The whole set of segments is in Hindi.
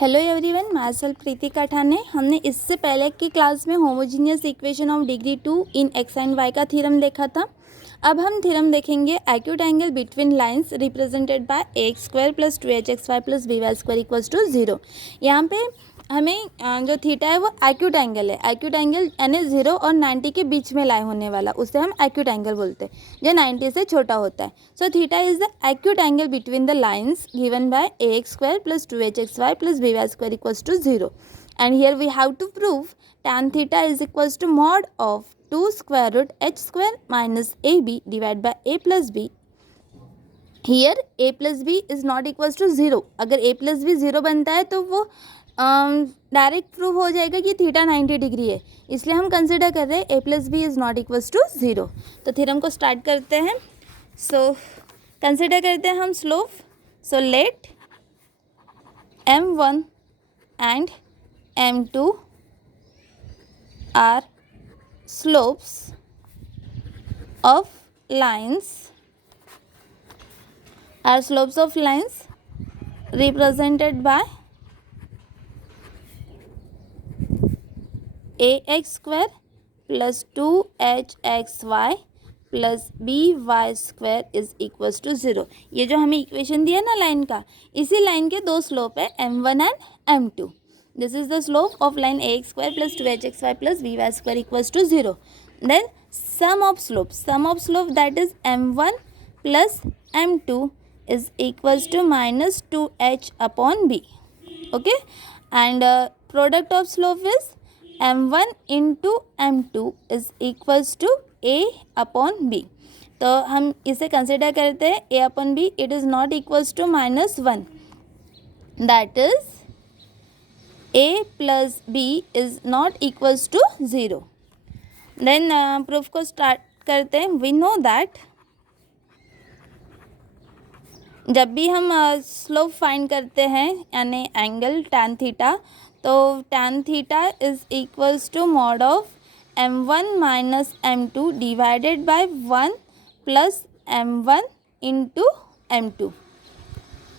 Hello everyone, my self Pritika Thane. हमने इससे पहले की क्लास में homogeneous equation of degree 2 in x and y का थ्योरम देखा था। अब हम थ्योरम देखेंगे acute angle between lines represented by a x square plus 2hxy plus b y square equals to 0। यहाँ पे हमें जो थीटा है वो एक्यूट एंगल है। एक्यूट एंगल यानी 0 और 90 के बीच में लाई होने वाला, उसे हम एक्यूट एंगल बोलते हैं, जो 90 से छोटा होता है। So theta is the acute angle between the lines given by a x square plus 2hxy plus b y square equals to 0। And here we have to prove tan theta is equals to mod of 2 square root h square minus ab divided by a plus b. Here a plus b is not equals to 0. अगर a plus b 0 बनता है तो वो डायरेक्ट प्रूव हो जाएगा कि थीटा 90 डिग्री है, इसलिए हम कंसिडर कर रहे हैं a plus b is not equals to 0। तो थ्योरम को स्टार्ट करते हैं। सो कंसिडर करते हैं हम slope. So let m1 and m2 are slopes of lines represented by ax square plus 2hxy plus b y square is equals to 0। ये जो हमें इक्वेशन दिया ना लाइन का, इसी लाइन के दो स्लोप है m1 and m2। This is the slope of line ax square plus 2hxy plus by square equals to 0. Then sum of slope that is m1 plus m2 is equals to minus 2h upon b. Okay, and product of slope is m1 into m2 is equals to a upon b. तो हम इसे कंसिडर करते हैं a upon b. It is not equals to minus 1. That is a plus b is not equals to 0. Then proof को start करते हैं। We know that जब भी हम स्लोप फाइंड करते हैं यानी एंगल tan थीटा, तो tan theta is equals to mod of m1 minus m2 divided by 1 plus m1 into m2।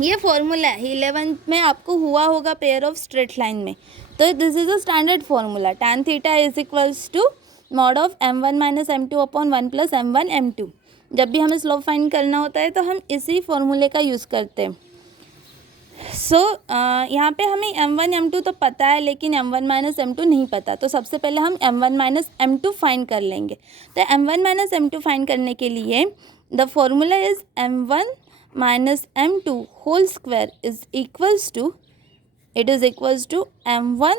ये फॉर्मूला है 11th में आपको हुआ होगा पेयर ऑफ स्ट्रेट लाइन में। तो this is a standard formula. tan theta is equals to mod of m1 minus m2 upon 1 plus m1 m2। जब भी हमें स्लोप फाइंड करना होता है तो हम इसी फॉर्मूले का यूज़ करते हैं। सो यहाँ पे हमें m1 m2 तो पता है, लेकिन m1 माइनस m2 नहीं पता। तो सबसे पहले हम m1 माइनस m2 फाइंड कर लेंगे। तो m1 माइनस m2 फाइंड करने के लिए the formula is m1 minus m2 whole square is equals to m1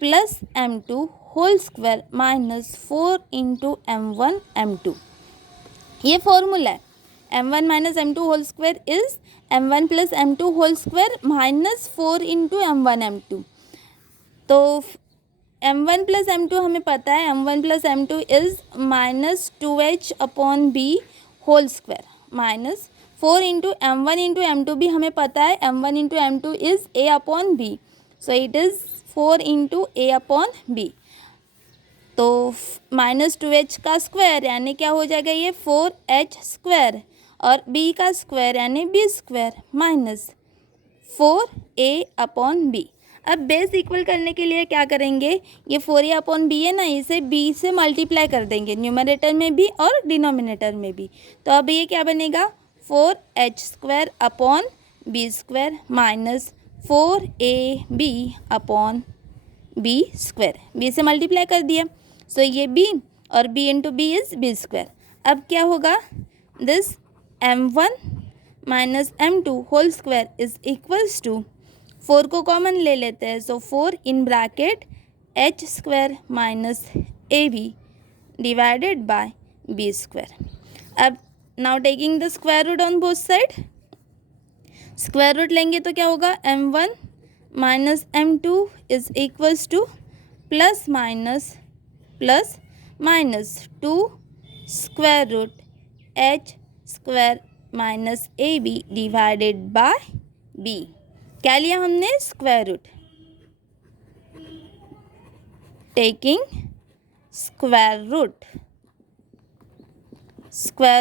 plus m2 whole square minus 4 into m1 m2। ये फॉर्मूला है। m1 minus m2 whole square is m1 plus m2 whole square minus 4 into m1 m2। तो m1 प्लस m2 हमें पता है, m1 plus m2 is minus 2h upon b whole square minus 4 into m1 भी हमें पता है, m1 into m2 is a upon b। So it is 4 into a upon b। तो माइनस 2h का स्क्वायर यानी क्या हो जाएगा, ये 4h स्क्वायर, और b का स्क्वायर यानी b square minus 4a upon b। अब बेस इक्वल करने के लिए क्या करेंगे, ये 4a अपॉन b है ना, इसे b से मल्टीप्लाई कर देंगे न्यूमरेटर में भी और डिनोमिनेटर में भी। तो अब ये क्या बनेगा, 4h square upon b square minus 4ab upon b square. b से मल्टीप्लाई कर दिया, सो ये b और b into b is b square. अब क्या होगा, this m1 minus m2 whole square is equals to 4 को कॉमन ले लेते हैं, so 4 in bracket h square minus ab divided by b square. अब now taking the square root on both side, square root लेंगे तो क्या होगा, m1 minus m2 is equals to plus minus 2 square root h square minus ab divided by b। क्या लिया हमने, square root. Taking square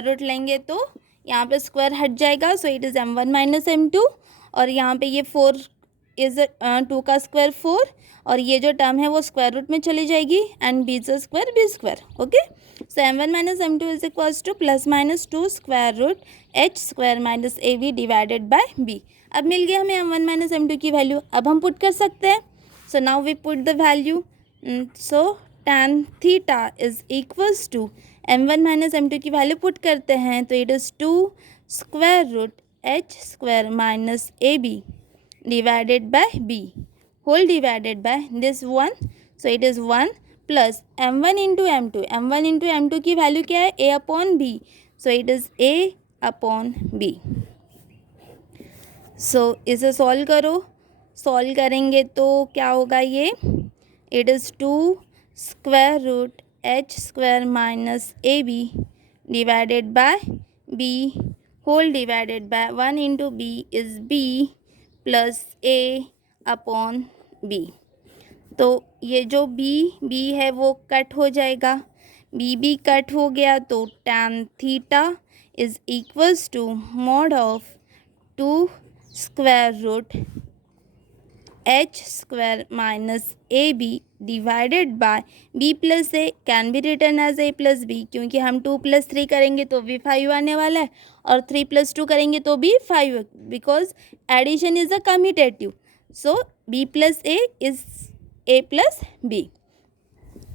root लेंगे तो यहाँ पे स्क्वायर हट जाएगा, सो it is m1 minus m2, और यहाँ पे ये 4 इज 2 का स्क्वायर 4 और ये जो टर्म है वो स्क्वायर रूट में चली जाएगी एंड बी ज square b square. Okay, so m1 minus m2 is equals to plus minus 2 square root h square minus a b divided by b. अब मिल गया हमें m1 माइनस m2 की वैल्यू. अब हम पुट कर सकते हैं. So now we put the value. सो tan theta is equals to m1 minus m2 की वैल्यू पुट करते हैं तो it is 2 square root h square minus a b divided by b whole divided by this one. So it is 1 plus m1 into m2. m1 into m2 की वैल्यू क्या है? a upon b. So it is a upon b. So इसे सॉल्व करो. सॉल्व करेंगे तो क्या होगा ये? It is 2 square root h square minus a b divided by b whole divided by 1 into b is b plus a upon b. तो ये जो बी है वो कट हो जाएगा. बी कट हो गया तो tan theta is equals to mod of 2 square root h square minus a b divided by b plus a can be written as a plus b, क्योंकि हम 2 प्लस 3 करेंगे तो भी 5 आने वाला है और 3 प्लस 2 करेंगे तो भी 5, because addition is a commutative. So b plus a is a plus b.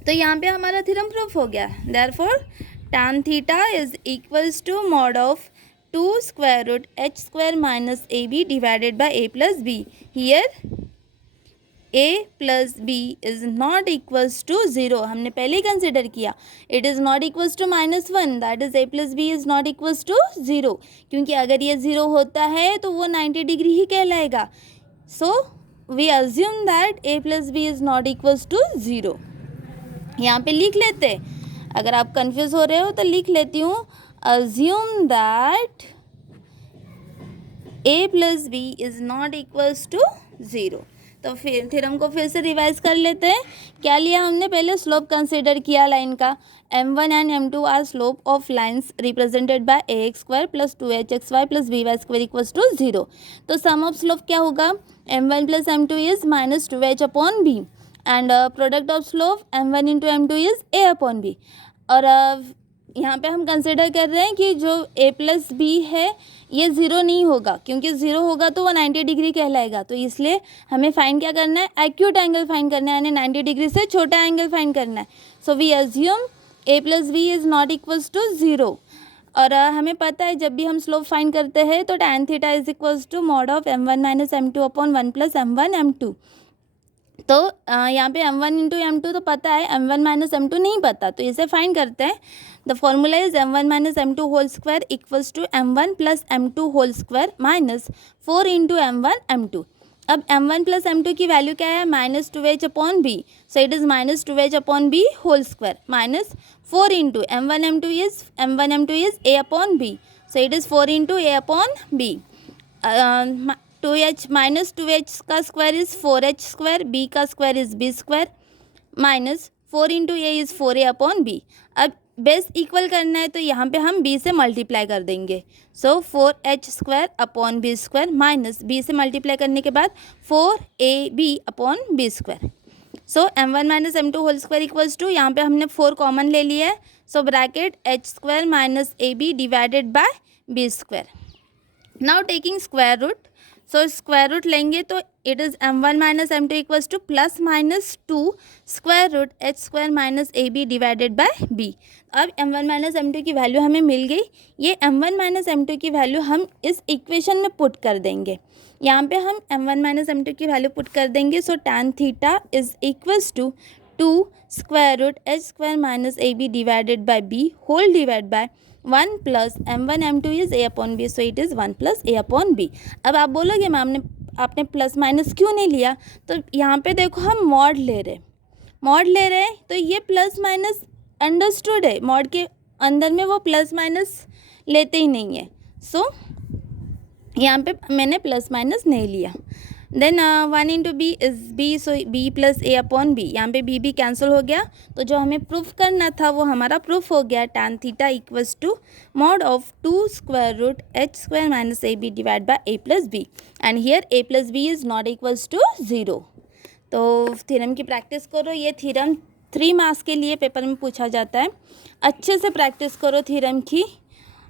तो यहाँ पे हमारा थ्योरम प्रूफ हो गया. Therefore tan theta is equals to mod of 2 square root h square minus a b divided by a plus b. Here a plus b is not equals to 0. हमने पहले ही कंसिडर किया. It is not equals to -1, that is a plus b is not equals to 0, क्योंकि अगर ये 0 होता है तो वो 90 डिग्री ही कहलाएगा. So we assume that a plus b is not equals to 0. यहाँ पे लिख लेते. अगर आप कंफ्यूज हो रहे हो तो लिख लेती हूँ. Assume that a plus b is not equals to 0. तो फिर थ्योरम को फिर से रिवाइज कर लेते हैं. क्या लिया हमने? पहले स्लोप कंसिडर किया लाइन का. m1 and m2 are slope of lines represented by ax square plus 2hxy plus by square equals to 0. तो सम ऑफ स्लोप क्या होगा? m1 plus m2 is minus 2h upon b and product of slope m1 into m2 is a upon b. और यहाँ पे हम कंसिडर कर रहे हैं कि जो a प्लस बी है ये 0 नहीं होगा, क्योंकि 0 होगा तो वो 90 डिग्री कहलाएगा. तो इसलिए हमें फाइंड क्या करना है? एक्यूट एंगल फाइंड करना है, यानी 90 डिग्री से छोटा एंगल फाइंड करना है. So we assume a plus b is not equals to 0. और हमें पता है जब भी हम स्लोप फाइंड करते हैं तो tan theta is equals to mod of m1 minus m2 upon 1 plus m1 m2. तो यहाँ पे m1 इंटू m2 तो पता है, m1 माइनस m2 नहीं पता, तो इसे फाइंड करते हैं. The formula is m1 minus m2 whole square equals to m1 plus m2 whole square minus 4 into m1 m2. अब m1 प्लस m2 की वैल्यू क्या है? Minus 2h upon b. So it is minus 2h upon b whole square minus 4 into m1 m2 is a upon b. So it is 4 into a upon b. 2h minus 2h का square is 4h square, b का square is b square minus 4 into a is 4a upon b. अब बेस इक्वल करना है तो यहाँ पे हम b से मल्टीप्लाई कर देंगे. So 4h square upon b square minus b से मल्टीप्लाई करने के बाद 4ab upon b square. So m1 minus m2 whole square equals to, यहाँ पे हमने 4 कॉमन ले लिया है. So bracket h square minus ab divided by b square. Now taking square root. So square root लेंगे तो it is m1 minus m2 equals to plus minus 2 square root h square minus a b divided by b. अब m1 माइनस m2 की वैल्यू हमें मिल गई. ये m1 माइनस m2 की वैल्यू हम इस इक्वेशन में पुट कर देंगे. यहाँ पे हम m1 माइनस m2 की वैल्यू पुट कर देंगे. So tan theta is equals to 2 square root h square minus a b divided by b whole divide by 1 plus m1 m2 is a upon b. So it is 1 plus a upon b. अब आप बोलोगे मैम आपने प्लस माइनस क्यों नहीं लिया? तो यहाँ पे देखो हम मॉड ले रहे हैं तो ये प्लस माइनस अंडरस्टूड है. मॉड के अंदर में वो प्लस माइनस लेते ही नहीं है. सो यहाँ पे मैंने प्लस माइनस नहीं लिया. Then 1 into b is b, so b plus a upon b, यहाँ पे बी कैंसिल हो गया, तो जो हमें प्रूफ करना था वो हमारा प्रूफ हो गया। tan theta equals to mod of 2 square root h square minus a b divide by a plus b, and here a plus b is not equals to 0। तो थ्योरम की प्रैक्टिस करो, ये थ्योरम 3 मार्क्स के लिए पेपर में पूछा जाता है। अच्छे से प्रैक्टिस करो थ्योरम की,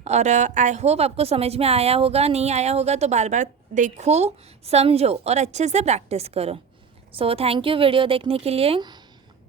और आई होप आपको समझ में आया होगा। नहीं आया होगा तो बार बार देखो, समझो और अच्छे से प्रैक्टिस करो। सो थैंक यू वीडियो देखने के लिए।